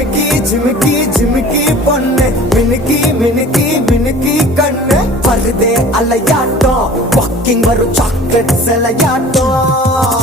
ஜிமிக்கி ஜிமிக்கி ஜிமிக்கி பொண்ணு மினுக்கி மினுக்கி மினுக்கி கண்ணு வருதே அலையாட்டம் வாக்கிங் வரும் சாக்லேட் சிலையாட்டம்